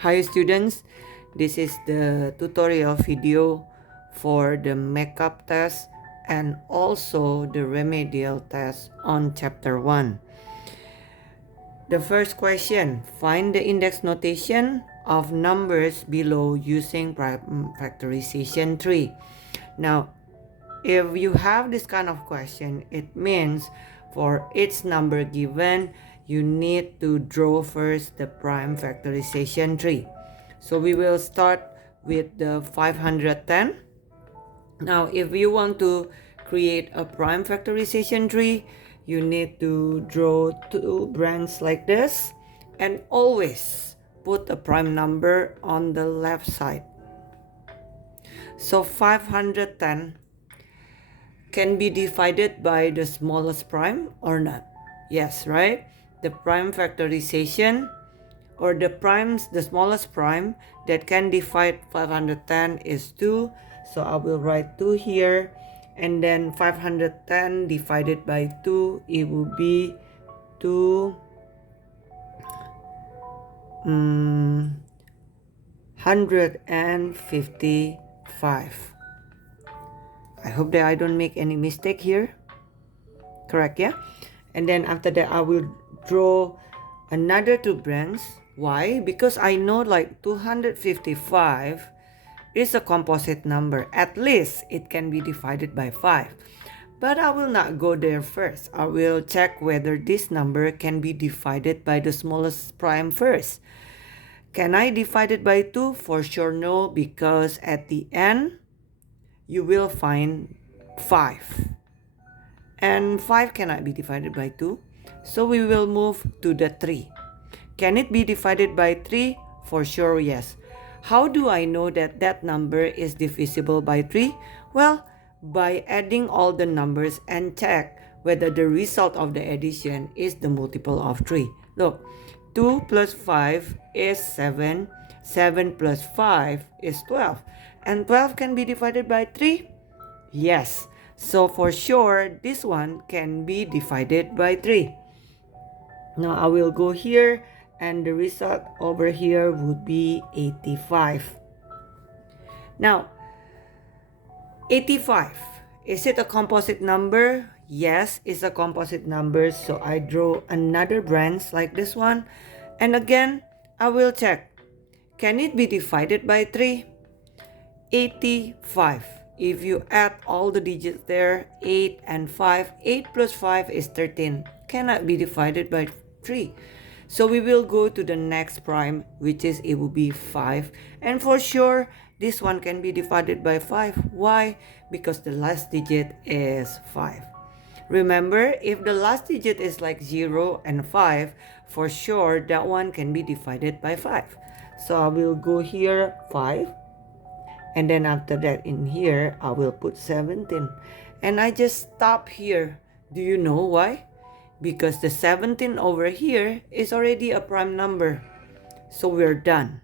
Hi students, this is the tutorial video for the makeup test and also the remedial test on chapter 1. The first question, find the index notation of numbers below using prime factorization tree. Now, if you have this kind of question, it means for each number given, you need to draw first the prime factorization tree. So we will start with the 510. Now, if you want to create a prime factorization tree, you need to draw two branches like this and always put a prime number on the left side. So 510 can be divided by the smallest prime or not? Yes, right? The prime factorization or the smallest prime that can divide 510 is 2. So I will write 2 here. And then 510 divided by 2, it will be 255. I hope that I don't make any mistake here. Correct, yeah? And then after that, I will draw another two branches. Why? Because I know like 255 is a composite number. At least it can be divided by 5. But I will not go there first. I will check whether this number can be divided by the smallest prime first. Can I divide it by 2? For sure no, because at the end, you will find 5. And 5 cannot be divided by 2. So we will move to the 3. Can it be divided by 3? For sure, yes. How do I know that that number is divisible by 3? Well, by adding all the numbers and check whether the result of the addition is the multiple of 3. Look, 2 plus 5 is 7. 7 plus 5 is 12. And 12 can be divided by 3? Yes. So for sure, this one can be divided by 3. Now I will go here and the result over here would be 85. Now, 85. Is it a composite number? Yes, it's a composite number. So I draw another branch like this one. And again, I will check. Can it be divided by 3? 85. If you add all the digits there, 8 and 5, 8 plus 5 is 13. Cannot be divided by 3. So we will go to the next prime, which is it will be 5. And for sure, this one can be divided by 5. Why? Because the last digit is 5. Remember, if the last digit is like 0 and 5, for sure that one can be divided by 5. So I will go here 5. And then after that in here, I will put 17. And I just stop here. Do you know why? Because the 17 over here is already a prime number. So we're done.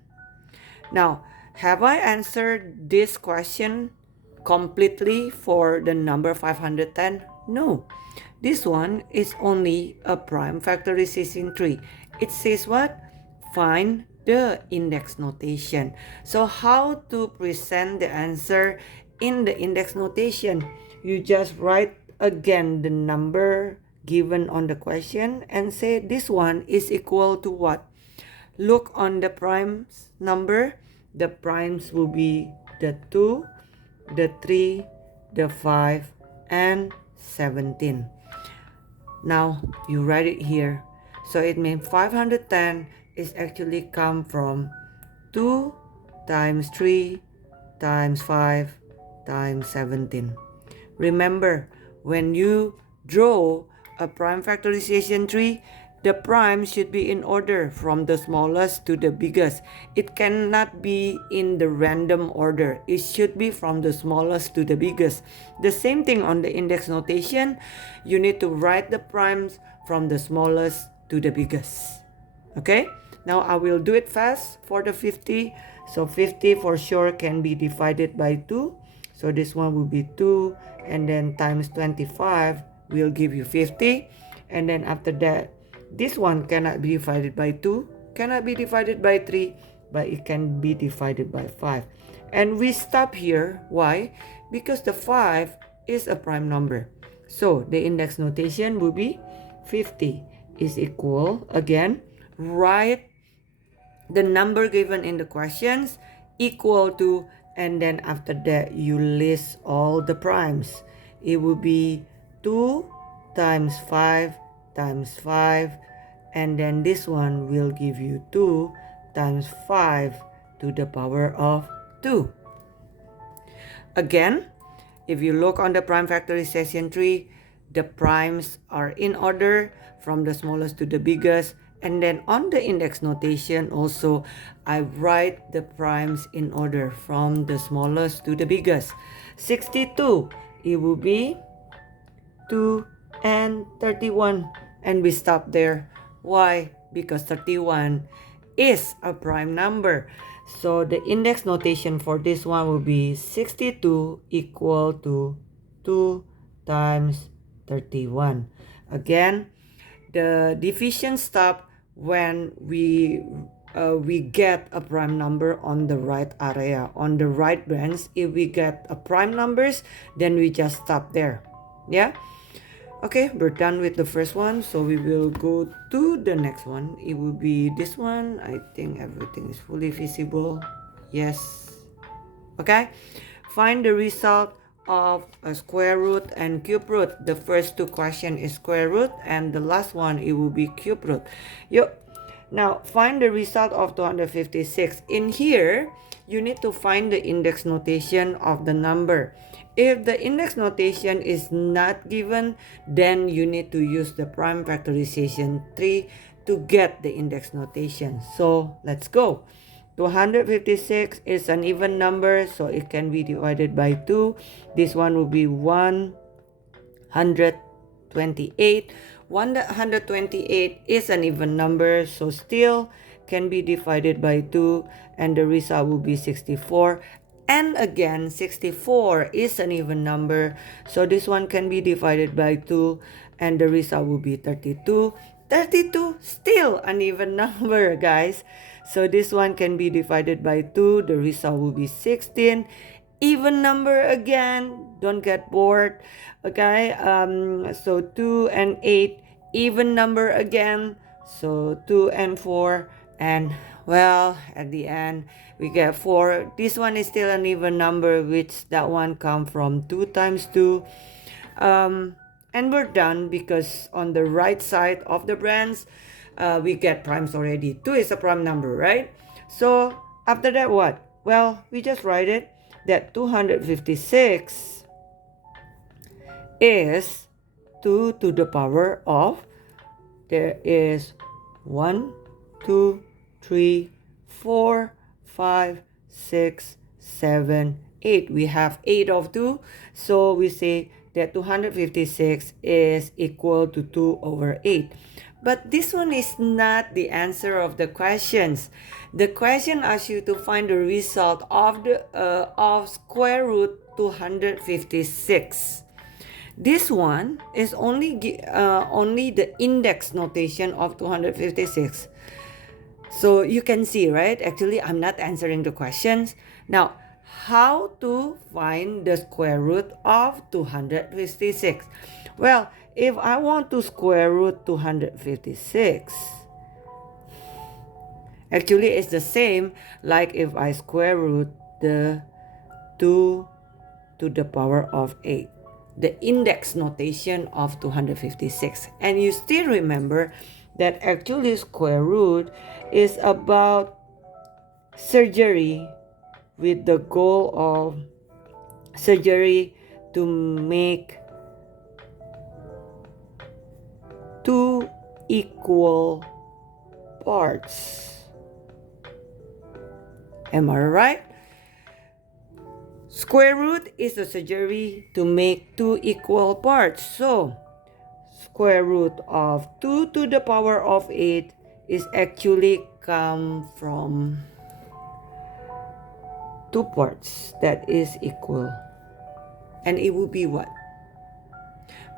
Now, have I answered this question completely for the number 510? No. This one is only a prime factorization tree. It says what? Find the index notation. So how to present the answer in the index notation? You just write again the number given on the question and say this one is equal to what? Look on the primes number. The primes will be the 2, the 3, the 5, and 17. Now you write it here. So it means 510 is actually come from 2 times 3 times 5 times 17. Remember, when you draw a prime factorization tree, the primes should be in order from the smallest to the biggest. It cannot be in the random order. It should be from the smallest to the biggest. The same thing on the index notation. You need to write the primes from the smallest to the biggest. Okay? Now I will do it fast for the 50. So 50 for sure can be divided by 2. So this one will be 2. And then times 25 will give you 50. And then after that, this one cannot be divided by 2. Cannot be divided by 3. but it can be divided by 5. And we stop here. Why? Because the 5 is a prime number. So the index notation will be 50 is equal, again, write the number given in the questions equal to, and then after that you list all the primes. It will be 2 times 5 times 5, and then this one will give you 2 times 5 to the power of 2. Again, if you look on the prime factorization tree, the primes are in order from the smallest to the biggest. And then on the index notation also, I write the primes in order from the smallest to the biggest. 62, it will be 2 and 31. And we stop there. Why? Because 31 is a prime number. So the index notation for this one will be 62 equal to 2 times 31. Again, the division stop when we get a prime number on the right area, on the right branch. If we get a prime numbers, then we just stop there. Yeah. Okay, we're done with the first one, so we will go to the next one. It will be this one. I think everything is fully visible. Yes. Okay, find the result of a square root and cube root. The first two question is square root, and the last one it will be cube root. Now find the result of 256. In here, you need to find the index notation of the number. If the index notation is not given, then you need to use the prime factorization tree to get the index notation. So let's go. 256 is an even number, so it can be divided by 2. This one will be 128. 128 is an even number, so still can be divided by 2, and the result will be 64. And again, 64 is an even number, so this one can be divided by 2, and the result will be 32. 32, still an even number, guys. So this one can be divided by 2, the result will be 16. Even number again, don't get bored. Okay, so 2 and 8, even number again. So 2 and 4, and well, at the end, we get 4. This one is still an even number, which that one come from 2 times 2. And we're done because on the right side of the branch, we get primes already. 2 is a prime number, right? So after that, what? Well, we just write it that 256 is 2 to the power of, there is 1, 2, 3, 4, 5, 6, 7, 8. We have 8 of 2. So we say that 256 is equal to 2 over 8. But this one is not the answer of the questions. The question asks you to find the result of the of square root 256. This one is only the index notation of 256. So you can see, right? Actually, I'm not answering the questions. Now, how to find the square root of 256? Well, if I want to square root 256, actually it's the same like if I square root the 2 to the power of 8. The index notation of 256. And you still remember that actually square root is about surgery, with the goal of surgery to make 2 equal parts. Am I right? Square root is a surgery to make 2 equal parts. So, square root of 2 to the power of 8 is actually come from 2 parts that is equal. And it will be what?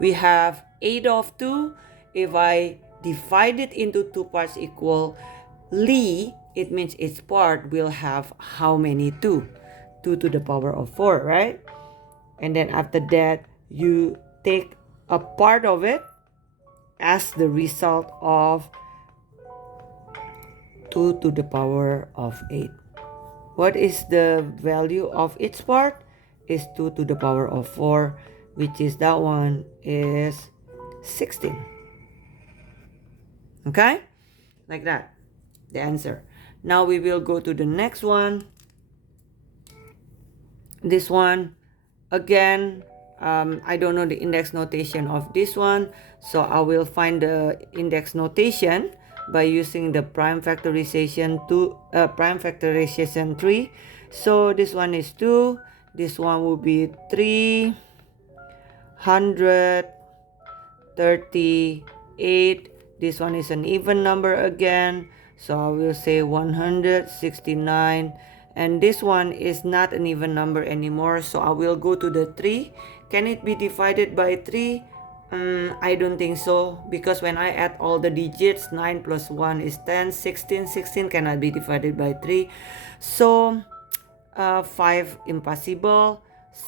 We have 8 of 2. If I divide it into 2 parts equally, it means its part will have how many 2? 2 to the power of 4, right? And then after that, you take a part of it as the result of 2 to the power of 8. What is the value of its part? Is 2 to the power of 4, which is that one is 16. Okay? Like that. The answer. Now we will go to the next one. This one, again, I don't know the index notation of this one, so I will find the index notation by using the prime factorization prime factorization 3. So this one is 2, this one will be 338. This one is an even number again, so I will say 169. And this one is not an even number anymore, so I will go to the 3. Can it be divided by 3? I don't think so, because when I add all the digits, 9 plus 1 is 10, 16. 16 cannot be divided by 3. So 5 impossible,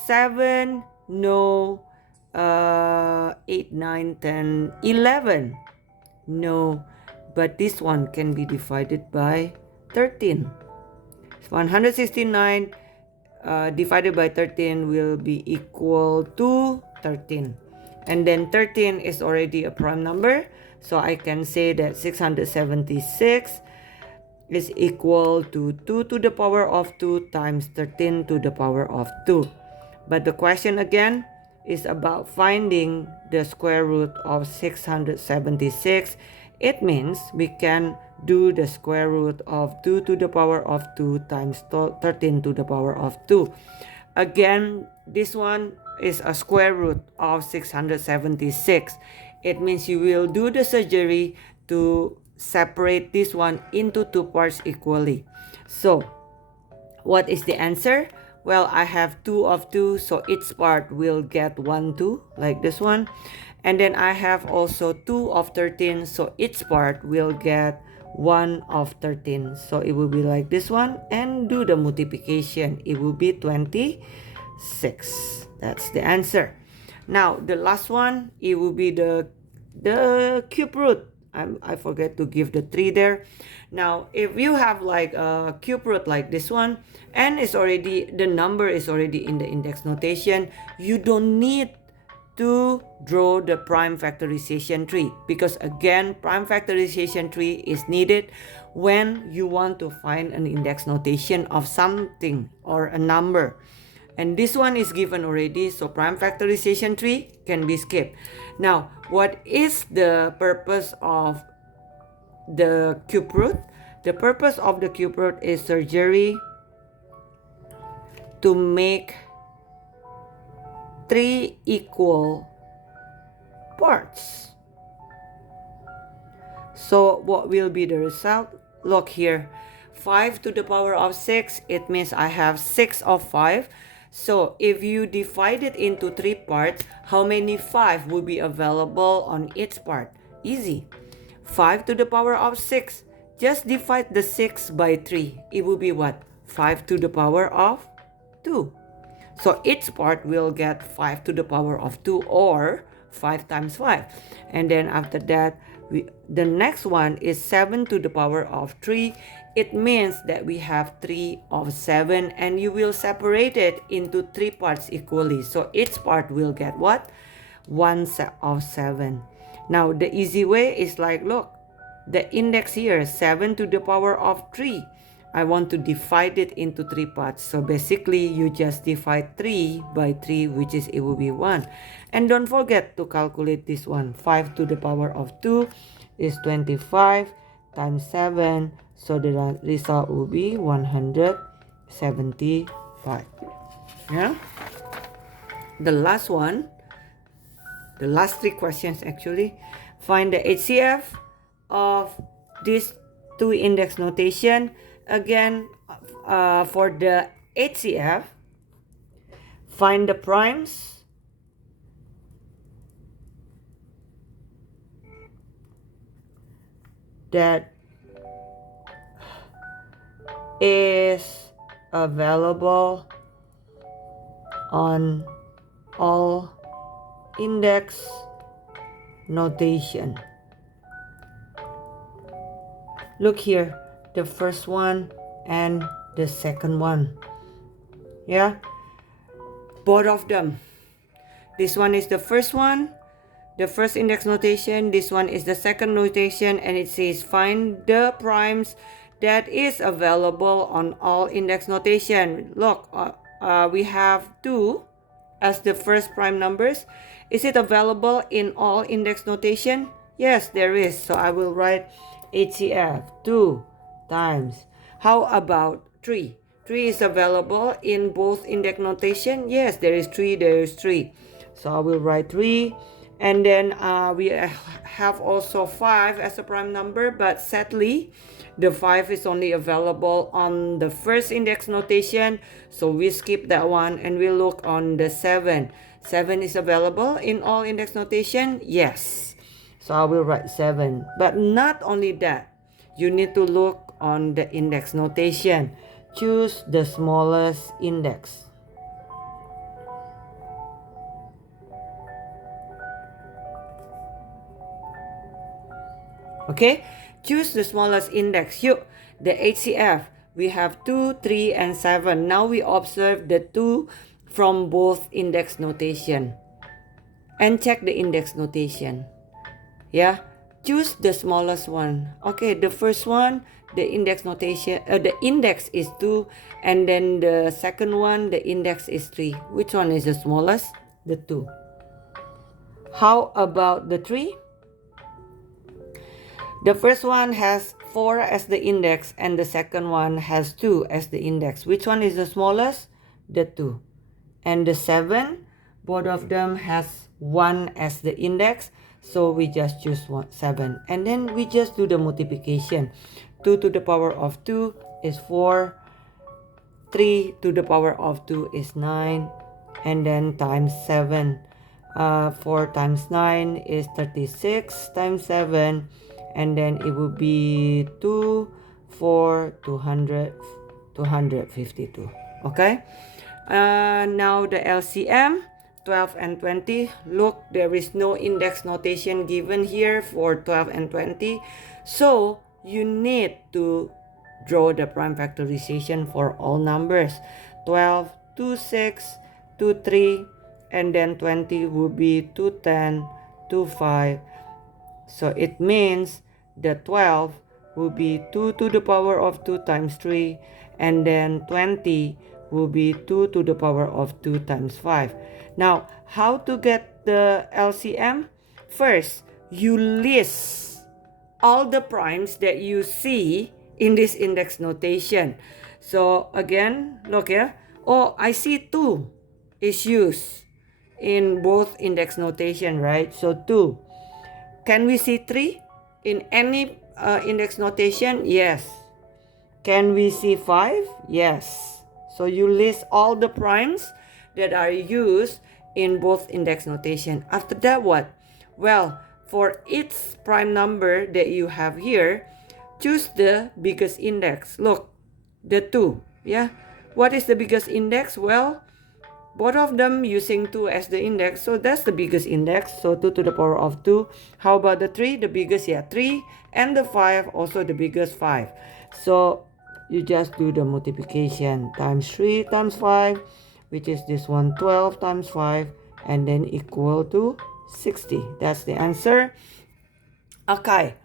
7 no, 8, 9, 10, 11 no, but this one can be divided by 13. 169 divided by 13 will be equal to 13. And then 13 is already a prime number. So I can say that 676 is equal to 2 to the power of 2 times 13 to the power of 2. But the question again is about finding the square root of 676. It means we can do the square root of 2 to the power of 2 times 13 to the power of 2. Again, this one is a square root of 676. It means you will do the surgery to separate this one into 2 parts equally. So, what is the answer? Well, I have 2 of 2, so each part will get 1, 2, like this one. And then I have also 2 of 13, so each part will get 1 of 13. So it will be like this one, and do the multiplication. It will be 26. That's the answer. Now, the last one, it will be the cube root. I forget to give the 3 there. Now, if you have like a cube root like this one, and it's already, the number is already in the index notation, you don't need to draw the prime factorization tree, because again, prime factorization tree is needed when you want to find an index notation of something or a number. And this one is given already, so prime factorization tree can be skipped. Now, what is the purpose of the cube root? The purpose of the cube root is surgery to make 3 equal parts. So what will be the result? Look here, 5 to the power of 6, it means I have 6 of 5. So if you divide it into 3 parts, how many 5 will be available on each part? Easy. 5 to the power of 6. Just divide the 6 by 3. It will be what? 5 to the power of 2. So each part will get 5 to the power of 2, or 5 times 5. And then after that, the next one is 7 to the power of 3. It means that we have 3 of 7, and you will separate it into 3 parts equally. So each part will get what? 1 of 7. Now the easy way is like, look, the index here, 7 to the power of 3. I want to divide it into 3 parts. So basically, you just divide 3 by 3, which is, it will be 1. And don't forget to calculate this one. 5 to the power of 2 is 25 times 7. So the result will be 175. Yeah. The last one, the last 3 questions actually. Find the HCF of these 2 index notation. Again, for the HCF, find the primes that is available on all index notation. Look here, the first one and the second one. Yeah, both of them. This one is the first one, the first index notation. This one is the second notation, and it says find the primes that is available on all index notation. Look, we have 2 as the first prime numbers. Is it available in all index notation? Yes, there is. So I will write HCF 2 times. How about 3? 3 is available in both index notation. Yes, there is 3, there is 3. So I will write 3. And then we have also 5 as a prime number, but sadly, the 5 is only available on the first index notation. So we skip that one and we look on the 7. 7 is available in all index notation. Yes. So I will write 7. But not only that, you need to look on the index notation. Choose the smallest index. Okay, choose the smallest index. Here, the HCF, we have 2, 3, and 7. Now we observe the 2 from both index notation. And check the index notation. Yeah, choose the smallest one. Okay, the first one, the index notation, the index is 2. And then the second one, the index is 3. Which one is the smallest? The 2. How about the 3? The first one has 4 as the index and the second one has 2 as the index. Which one is the smallest? The 2. And the 7, both of them has 1 as the index. So we just choose 7. And then we just do the multiplication. 2 to the power of 2 is 4. 3 to the power of 2 is 9. And then times 7. 4 times 9 is 36 times 7. And then it will be 2, 4, 200, 252. Okay. Now the LCM, 12 and 20. Look, there is no index notation given here for 12 and 20. So you need to draw the prime factorization for all numbers. 12, 2, 6, 2, 3, and then 20 will be 2, 10, 2, 5. So it means the 12 will be 2 to the power of 2 times 3, and then 20 will be 2 to the power of 2 times 5. Now, how to get the LCM? First, you list all the primes that you see in this index notation. So again, look here. Oh, I see 2 is used in both index notation, right? So 2. Can we see 3 in any index notation? Yes. Can we see 5? Yes. So you list all the primes that are used in both index notation. After that, what? Well, for each prime number that you have here, choose the biggest index. Look, the 2. Yeah. What is the biggest index? Well, both of them using 2 as the index, so that's the biggest index. So 2 to the power of 2. How about the 3? The biggest, yeah, 3. And the 5, also the biggest, 5. So you just do the multiplication. Times 3 times 5, which is this one, 12 times 5, and then equal to 60. That's the answer. Okay.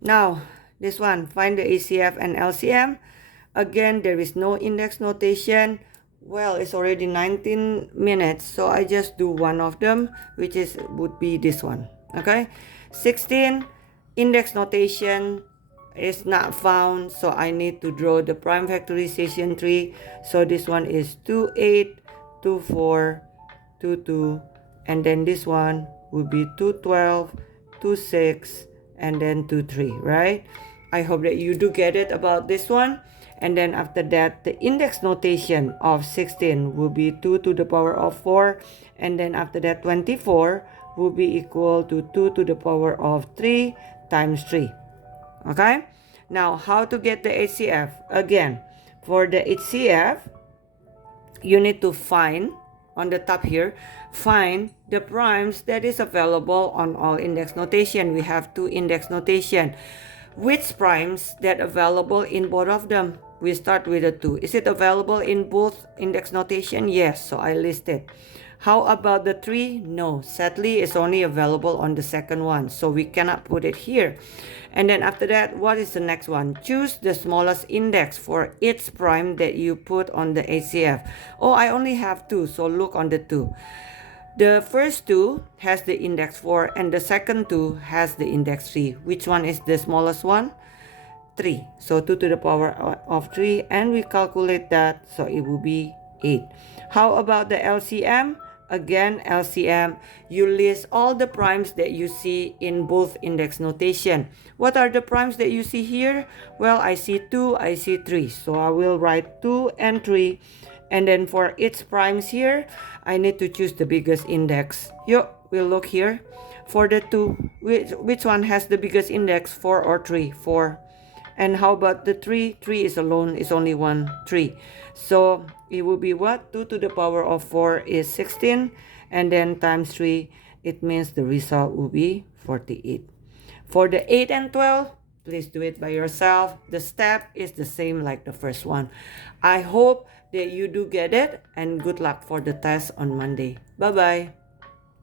Now, this one, find the ACF and LCM. Again, there is no index notation. Well, it's already 19 minutes, so I just do one of them, which would be this one. Okay, 16 index notation is not found, so I need to draw the prime factorization tree. So this one is 2, 8, 2, 4, 2, 2, and then this one will be 2, 12, 2, 6, and then 2, 3, right? I hope that you do get it about this one. And then after that, the index notation of 16 will be 2 to the power of 4. And then after that, 24 will be equal to 2 to the power of 3 times 3. Okay? Now, how to get the HCF? Again, For the HCF, you need to find on the top here, find the primes that is available on all index notation. We have two index notation. Which primes that available in both of them? We start with the 2. Is it available in both index notation? Yes, so I listed. How about the 3? No, sadly it's only available on the second one, so we cannot put it here. And then after that, what is the next one? Choose the smallest index for each prime that you put on the HCF. Oh, I only have 2, so look on the 2. The first 2 has the index 4 and the second 2 has the index 3. Which one is the smallest one? 3. So 2 to the power of 3, and we calculate that, so it will be 8. How about the LCM? Again, LCM, you list all the primes that you see in both index notation. What are the primes that you see here? Well, I see 2, I see 3. So I will write 2 and 3. And then for each primes here, I need to choose the biggest index. We'll look here. For the 2, which one has the biggest index, 4 or 3? 4. And how about the 3? 3 is alone, is only 1, 3. So it will be what? 2 to the power of 4 is 16. And then times 3, it means the result will be 48. For the 8 and 12, please do it by yourself. The step is the same like the first one. I hope that you do get it, and good luck for the test on Monday. Bye-bye.